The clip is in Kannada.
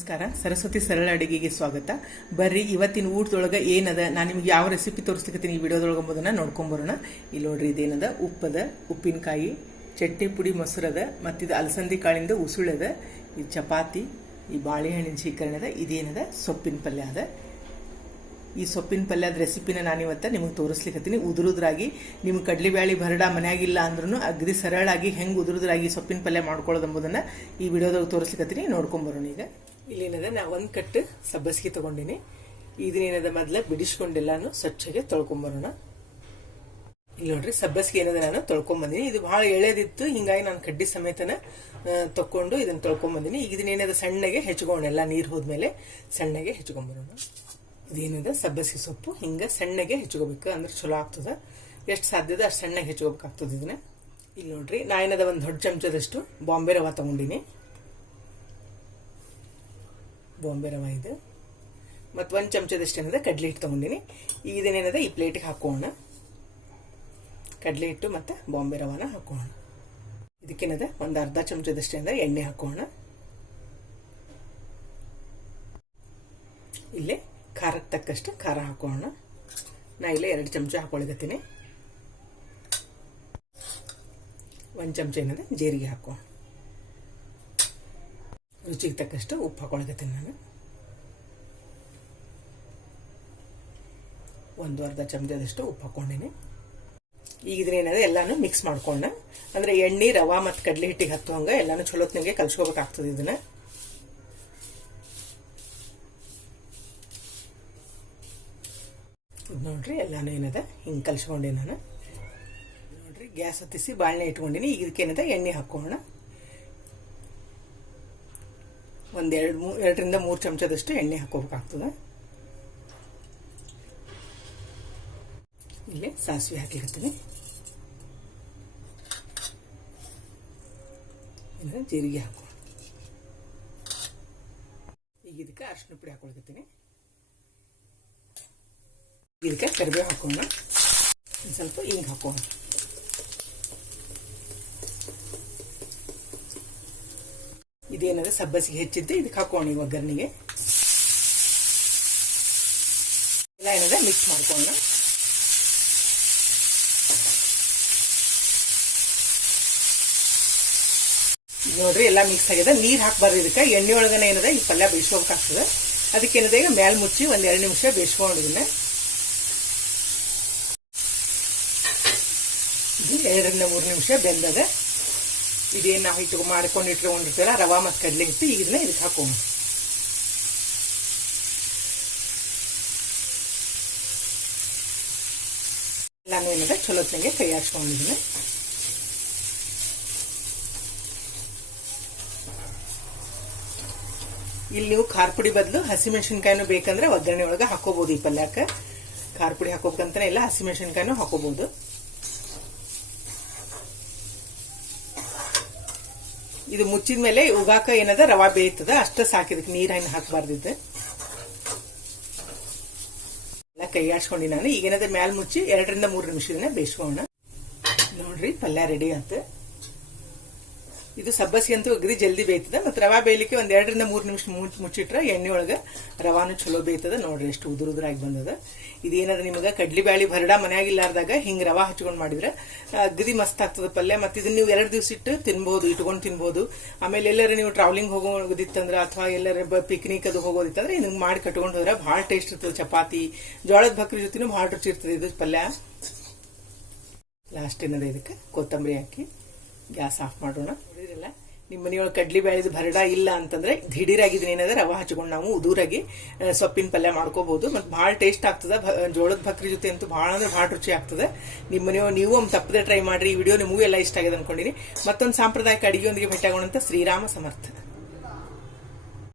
ಸರಸ್ವತಿ ಸರಳ ಅಡುಗೆಗೆ ಸ್ವಾಗತ. ಬರ್ರಿ, ಇವತ್ತಿನ ಊಟದೊಳಗೆ ಏನದ? ನಾನು ನಿಮ್ಗೆ ಯಾವ ರೆಸಿಪಿ ತೋರಿಸ್ಲಿಕತ್ತೀನಿ ಈ ವಿಡಿಯೋದೊಳಗೆ ಎಂಬುದನ್ನು ನೋಡ್ಕೊಂಬರೋಣ. ಇಲ್ಲಿ ನೋಡ್ರಿ, ಇದೇನದ? ಉಪ್ಪದ, ಉಪ್ಪಿನಕಾಯಿ, ಚಟ್ನಿ ಪುಡಿ ಮೊಸರದ, ಮತ್ತಿದು ಅಲಸಂದಿ ಕಾಳಿಂದ ಉಸುಳದ, ಈ ಚಪಾತಿ, ಈ ಬಾಳೆಹಣ್ಣಿನ ಶೀಕರಣದ ಇದೇನದ? ಸೊಪ್ಪಿನ ಪಲ್ಯ ಅದ. ಈ ಸೊಪ್ಪಿನ ಪಲ್ಯದ ರೆಸಿಪಿನ ನಾನು ಇವತ್ತು ನಿಮಗೆ ತೋರಿಸ್ಲಿಕ್ಕತ್ತೀನಿ ಉದುರುದ್ರಾಗಿ ನಿಮ್ಗೆ ಕಡ್ಲಿಬ್ಯಾಳಿ ಭರಡ ಮನೆಯಾಗಿಲ್ಲ ಅಂದ್ರೂ ಅಗ್ರಿ ಸರಳಾಗಿ ಹೆಂಗೆ ಉದುರುದ್ರಾಗಿ ಸೊಪ್ಪಿನ ಪಲ್ಯ ಮಾಡ್ಕೊಳ್ಳೋದು ಎಂಬುದನ್ನು ಈ ವಿಡಿಯೋದಾಗ ತೋರಿಸ್ಲಿಕ್ಕತ್ತೀನಿ ನೋಡ್ಕೊಂಬರೋಣ ಈಗ. ಇಲ್ಲೇನದ ನಾ ಒಂದು ಕಟ್ಟು ಸಬ್ಬಸಿಗೆ ತಗೊಂಡಿನಿ. ಇದನ್ನೇನದ ಮೊದ್ಲ ಬಿಡಿಸ್ಕೊಂಡೆಲ್ಲಾನು ಸ್ವಚ್ಛಗೆ ತೊಳ್ಕೊಂಬರೋಣ. ಇಲ್ಲಿ ನೋಡ್ರಿ ಸಬ್ಬಸಿಗೆ ಏನದ ನಾನು ತೊಳ್ಕೊಂಬಂದಿನಿ. ಇದು ಬಹಳ ಎಳೆದಿತ್ತು ಹಿಂಗಾಗಿ ನಾನು ಕಡ್ಡಿ ಸಮೇತನ ತಕೊಂಡು ಇದನ್ನ ತೊಳ್ಕೊಂಬಂದಿನಿ. ಈಗ ಇದನ್ನೇನದ ಸಣ್ಣಗೆ ಹೆಚ್ಕೊಂಡು ಎಲ್ಲ ನೀರು ಹೋದ್ಮೇಲೆ ಸಣ್ಣಗೆ ಹೆಚ್ಕೊಂಬರೋಣ ಇದೇನದ ಸಬ್ಬಸಿಗೆ ಸೊಪ್ಪು, ಹಿಂಗ ಸಣ್ಣಗೆ ಹೆಚ್ಕೋಬೇಕು ಅಂದ್ರೆ ಚಲೋ ಆಗ್ತದ. ಎಷ್ಟು ಸಾಧ್ಯದ ಅಷ್ಟು ಸಣ್ಣಗೆ ಹೆಚ್ಕೋಬೇಕಾಗ್ತದ ಇದನ್ನ. ಇಲ್ಲಿ ನೋಡ್ರಿ ನಾ ಏನದ ಒಂದು ದೊಡ್ಡ ಚಮಚದಷ್ಟು ಬಾಂಬೆ ರವ ತಗೊಂಡಿನಿ. ಬಾಂಬೆ ರವ ಇದು ಮತ್ತು ಒಂದು ಚಮಚದಷ್ಟು ಏನದ ಕಡ್ಲೆ ಹಿಟ್ಟು ತಗೊಂಡಿನಿ. ಈಗ ಇದನ್ನೇನದ ಈ ಪ್ಲೇಟಿಗೆ ಹಾಕೋಣ. ಕಡಲೆ ಹಿಟ್ಟು ಮತ್ತು ಬಾಂಬೆ ರವಾನ ಹಾಕೋಣ. ಇದಕ್ಕೇನದ ಒಂದು ಅರ್ಧ ಚಮಚದಷ್ಟು ಏನಿದೆ ಎಣ್ಣೆ ಹಾಕೋಣ. ಇಲ್ಲೇ ಖಾರಕ್ಕೆ ತಕ್ಕಷ್ಟು ಖಾರ ಹಾಕೋಣ. ನಾ ಇಲ್ಲೇ ಎರಡು ಚಮಚ ಹಾಕೊಳಗತ್ತೀನಿ ಒಂದು ಚಮಚ ಏನಿದೆ ಜೀರಿಗೆ ಹಾಕೋಣ. ರುಚಿಗೆ ತಕ್ಕಷ್ಟು ಉಪ್ಪು ಹಾಕೊಳಕತ್ತೀನಿ ನಾನು. ಒಂದು ಅರ್ಧ ಚಮಚದಷ್ಟು ಉಪ್ಪು ಹಾಕೊಂಡಿನಿ ಈಗ ಇದನ್ನೇನದ ಎಲ್ಲಾನು ಮಿಕ್ಸ್ ಮಾಡ್ಕೊಂಡ ಅಂದ್ರೆ ಎಣ್ಣೆ, ರವಾ ಮತ್ತು ಕಡ್ಲೆ ಹಿಟ್ಟಿಗೆ ಹತ್ತು ಹಂಗ ಎಲ್ಲಾನು ಚಲೋತ್ನಂಗೆ ಕಲ್ಸ್ಕೋಬೇಕಾಗ್ತದೆ ಇದನ್ನ. ಇದ್ ನೋಡ್ರಿ, ಎಲ್ಲಾನು ಏನದ, ಹಿಂಗೆ ಕಲ್ಸ್ಕೊಂಡೆ ನಾನು. ನೋಡ್ರಿ, ಗ್ಯಾಸ್ ಹತ್ತಿಸಿ ಬಾಳೆ ಇಟ್ಕೊಂಡಿನಿ. ಈಗ ಇದಕ್ಕೇನದ ಎಣ್ಣೆ ಹಾಕೋಣ ಒಂದ್ ಎರಡು ಮೂ ಎರಡರಿಂದ ಮೂರು ಚಮಚದಷ್ಟು ಎಣ್ಣೆ ಹಾಕೋಬೇಕಾಗ್ತದೆ ಇಲ್ಲಿ ಸಾಸಿವೆ ಹಾಕಿರ್ತೀನಿ ಜೀರಿಗೆ ಹಾಕೋ ಈಗ ಇದಕ್ಕೆ ಅರ್ಶಿನ ಪುಡಿ ಹಾಕೊಳಕತ್ತೀನಿ ಇದಕ್ಕೆ ಕರಿಬೇವು ಹಾಕೋಣ. ಸ್ವಲ್ಪ ಹಿಂಗೆ ಹಾಕೋಣ. ಇದೇನದ ಸಬ್ಬಸಿಗೆ ಹೆಚ್ಚಿದ್ದೆ, ಇದಕ್ಕೆ ಹಾಕೋಣ ಈ ಒಗ್ಗರಣೆಗೆ. ಎಲ್ಲ ಏನದ ಮಿಕ್ಸ್ ಮಾಡ್ಕೊಳ್ಳೋಣ. ನೋಡ್ರಿ, ಎಲ್ಲ ಮಿಕ್ಸ್ ಆಗಿದೆ. ನೀರ್ ಹಾಕ್ಬಾರ್ದು ಇದಕ್ಕೆ. ಎಣ್ಣೆ ಒಳಗನೆ ಏನದ, ಈ ಪಲ್ಯ ಬೇಯಿಸ್ಕೋಬೇಕಾಗ್ತದೆ ಅದಕ್ಕೆ ಏನದ, ಈಗ ಮ್ಯಾಲ್ ಮುಚ್ಚಿ ಒಂದ್ ಎರಡು ನಿಮಿಷ ಬೇಯಿಸ್ಕೊಂಡು ಇದನ್ನ. ಇದು ಎರಡರಿಂದ ಮೂರು ನಿಮಿಷ ಬೆಂದದ. ಇದೇನು ನಾವು ಇಟ್ಟು ಮಾಡ್ಕೊಂಡು ಇಟ್ಕೊಂಡಿರ್ತೀವಲ್ಲ ರವಾ ಮತ್ತು ಕಡಲೆ ಹಿಟ್ಟು ಇದನ್ನ ಇದಕ್ಕೆ ಹಾಕೋಣ. ನಾನು ಏನದ ಚಲೋತ್ನಂಗೆ ಕೈ ಹಾಕ್ಸ್ಕೊಂಡಿದ್ದೀನಿ ಇಲ್ಲಿ ನೀವು ಖಾರ ಪುಡಿ ಬದಲು ಹಸಿಮೆಣಸಿನ್ಕಾಯಿನೂ ಬೇಕಂದ್ರೆ ಒಗ್ಗರಣೆ ಒಳಗೆ ಹಾಕೋಬಹುದು ಈ ಪಲ್ಯಕ್ಕೆ. ಖಾರ ಪುಡಿ ಹಾಕೋಬೇಕಂತಾನೆ ಇಲ್ಲ, ಹಸಿಮೆಣಸಿನ್ಕಾಯಿನೂ ಹಾಕೋಬಹುದು ಇದು ಮುಚ್ಚಿದ ಮೇಲೆ ಉಗಾಕ ಏನದ? ರವಾ ಬೇಯ್ತದ. ಅಷ್ಟ ಸಾಕಿದಕ್ಕೆ ನೀರ್ ಹಣ್ಣು ಹಾಕಬಾರ್ದಿದ್ದ ಎಲ್ಲ ಕೈ ಆಡ್ಸ್ಕೊಂಡಿ ನಾನು. ಈಗೇನದ ಮ್ಯಾಲ್ ಮುಚ್ಚಿ ಎರಡರಿಂದ ಮೂರು ನಿಮಿಷ ಬೇಯಿಸ್ಕೋಣ ನೋಡ್ರಿ, ಪಲ್ಯ ರೆಡಿ ಆಯ್ತು ಇದು ಸಬ್ಬಸಿ ಅಂತೂ ಅಗ್ರಿ ಜಲ್ದಿ ಬೇಯ್ತದ, ಮತ್ತು ರವಾ ಬೇಯಲಿಕ್ಕೆ ಒಂದ್ ಎರಡರಿಂದ ಮೂರು ನಿಮಿಷ ಮುಚ್ಚಿಟ್ರ ಎಣ್ಣೆ ಒಳಗೆ ರವಾನು ಚಲೋ ಬೇಯ್ತದ. ನೋಡ್ರಿ ಎಷ್ಟು ಉದುರು ಉದುರಾಗಿ ಬಂದದ. ಇದೇನದ ನಿಮಗೆ ಕಡ್ಲಿ ಬ್ಯಾಳಿ ಭರಡ ಮನೆಯಾಗಿಲ್ಲಾರ್ದಾಗ ಹಿಂಗ್ ರವಾ ಹಚ್ಕೊಂಡ್ ಮಾಡಿದ್ರೆ ಅಗ್ರಿ ಮಸ್ತ್ ಆಗ್ತದ ಪಲ್ಯ. ಮತ್ತೆ ಇದನ್ನ ನೀವು ಎರಡು ದಿವಸ ಇಟ್ಟು ತಿನ್ಬಹುದು ಇಟ್ಕೊಂಡು ತಿನ್ಬಹುದು ಆಮೇಲೆ ಎಲ್ಲರ ನೀವು ಟ್ರಾವೆಲಿಂಗ್ ಹೋಗೋದಿತ್ತಂದ್ರ ಅಥವಾ ಎಲ್ಲರ ಪಿಕ್ನಿಕ್ ಅದು ಹೋಗೋದಿತ್ತಂದ್ರೆ ಇದನ್ನ ಮಾಡಿ ಕಟ್ಕೊಂಡು ಹೋದ್ರೆ ಭಾಳ ಟೇಸ್ಟ್ ಇರ್ತದೆ. ಚಪಾತಿ, ಜೋಳದ ಬಕ್ರಿ ಜೊತೆನೂ ಭಾಳ ರುಚಿ ಇರ್ತದೆ ಇದು ಪಲ್ಯ. ಲಾಸ್ಟ್ ಏನದ ಇದಕ್ಕೆ? ಕೊತ್ತಂಬರಿ ಹಾಕಿ ಗ್ಯಾಸ್ ಆಫ್ ಮಾಡೋಣ. ನೋಡಿದ್ರಲ್ಲ ನಿಮ್ಮ ಮನೆಯೊಳಗೆ ಕಡ್ಲಿ ಬ್ಯಾಳಿದ ಭರಡ ಇಲ್ಲ ಅಂತಂದ್ರೆ ದಿಢೀರಾಗಿದ್ದೀನಿ, ಏನಾದ್ರೆ ರವಾ ಹಚ್ಕೊಂಡು ನಾವು ಉದೂರಾಗಿ ಸೊಪ್ಪಿನ ಪಲ್ಯ ಮಾಡ್ಕೋಬಹುದು ಮತ್ತೆ ಭಾಳ ಟೇಸ್ಟ್ ಆಗ್ತದ ಜೋಳದ ಭಕ್ರಿ ಜೊತೆ ಅಂತೂ ಭಾಳ ಅಂದ್ರೆ ಭಾಳ ರುಚಿ ಆಗ್ತದೆ. ನಿಮ್ಮ ಮನೆಯೊಳಗೆ ನೀವು ಒಂದು ತಪ್ಪದೆ ಟ್ರೈ ಮಾಡ್ರಿ, ಈ ವಿಡಿಯೋ ನಿಮಗೂ ಎಲ್ಲ ಇಷ್ಟ ಆಗಿದೆ ಅನ್ಕೊಂಡಿನಿ. ಮತ್ತೊಂದು ಸಾಂಪ್ರದಾಯಿಕ ಅಡಿಗೆಯೊಂದಿಗೆ ಭೇಟಿಯಾಗೋಣ ಅಂತ ಶ್ರೀರಾಮ ಸಮರ್ಥ.